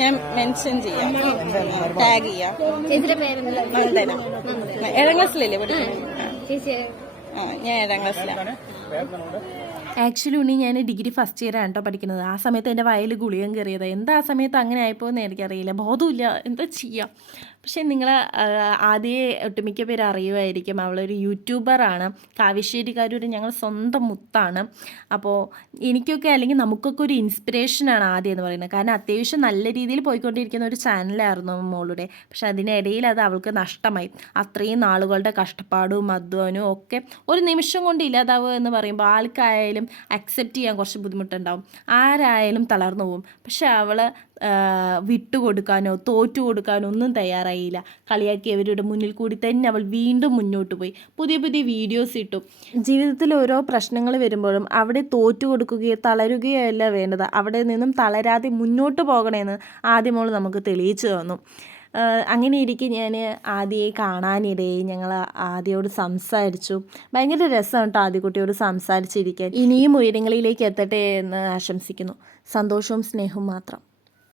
ഞാൻ മെൻഷൻ ചെയ്യാം, ടാഗ് ചെയ്യാം. ചേച്ചിയുടെ പേരെന്താ? നന്ദന. 7ാം ക്ലാസ്സിലല്ലേ പഠിക്കുന്നത്? ചേച്ചി ഞാൻ 7ാം ക്ലാസ്സിലാണ്. ആക്ച്വലി ഉണ്ണി ഞാൻ ഡിഗ്രി ഫസ്റ്റ് ഇയർ ആണ് കേട്ടോ പഠിക്കുന്നത്. ആ സമയത്ത് എൻ്റെ വയൽ ഗുളികം കയറിയത്. എന്താ ആ സമയത്ത് അങ്ങനെ ആയിപ്പോയെന്ന് എനിക്കറിയില്ല, ബോധമില്ല, എന്താ ചെയ്യുക. പക്ഷേ നിങ്ങൾ ആദ്യമേ ഒട്ടുമിക്ക പേര് അറിയുമായിരിക്കും, അവളൊരു യൂട്യൂബറാണ്. കാവശ്ശേരിക്കാരൊരു ഞങ്ങൾ സ്വന്തം മുത്താണ്. അപ്പോൾ എനിക്കൊക്കെ അല്ലെങ്കിൽ നമുക്കൊക്കെ ഒരു ഇൻസ്പിറേഷനാണ് ആദ്യം എന്ന് പറയുന്നത്. കാരണം അത്യാവശ്യം നല്ല രീതിയിൽ പോയിക്കൊണ്ടിരിക്കുന്ന ഒരു ചാനലായിരുന്നു മോളുടെ. പക്ഷെ അതിനിടയിൽ അത് അവൾക്ക് നഷ്ടമായി. അത്രയും നാളുകളുടെ കഷ്ടപ്പാടും അധ്വാനവും ഒക്കെ ഒരു നിമിഷം കൊണ്ട് ഇല്ലാതാവുക എന്ന് പറയുമ്പോൾ ആൾക്കായാലും അക്സെപ്റ്റ് ചെയ്യാൻ കുറച്ച് ബുദ്ധിമുട്ടുണ്ടാവും, ആരായാലും തളർന്നു പോകും. പക്ഷെ അവൾ വിട്ടുകൊടുക്കാനോ തോറ്റു കൊടുക്കാനോ ഒന്നും തയ്യാറായില്ല. കളിയാക്കിയവരുടെ മുന്നിൽ കൂടി തന്നെ അവൾ വീണ്ടും മുന്നോട്ട് പോയി പുതിയ പുതിയ വീഡിയോസ് ഇട്ടു. ജീവിതത്തിൽ ഓരോ പ്രശ്നങ്ങൾ വരുമ്പോഴും അവിടെ തോറ്റു കൊടുക്കുകയോ തളരുകയോ അല്ല വേണ്ടത്, അവിടെ നിന്നും തളരാതെ മുന്നോട്ട് പോകണമെന്ന് ആദ്യമോൾ നമുക്ക് തെളിയിച്ചു തന്നു. അങ്ങനെ ഇരിക്കെ ഞാൻ ആദ്യയെ കാണാനിടയായി. ഞങ്ങൾ ആദ്യയോട് സംസാരിച്ചു. ഭയങ്കര രസമാണ് കേട്ടോ ആദ്യക്കുട്ടിയോട് സംസാരിച്ചിരിക്കാൻ. ഇനിയും ഉയരങ്ങളിലേക്ക് എത്തട്ടെ എന്ന് ആശംസിക്കുന്നു. സന്തോഷവും സ്നേഹവും മാത്രം.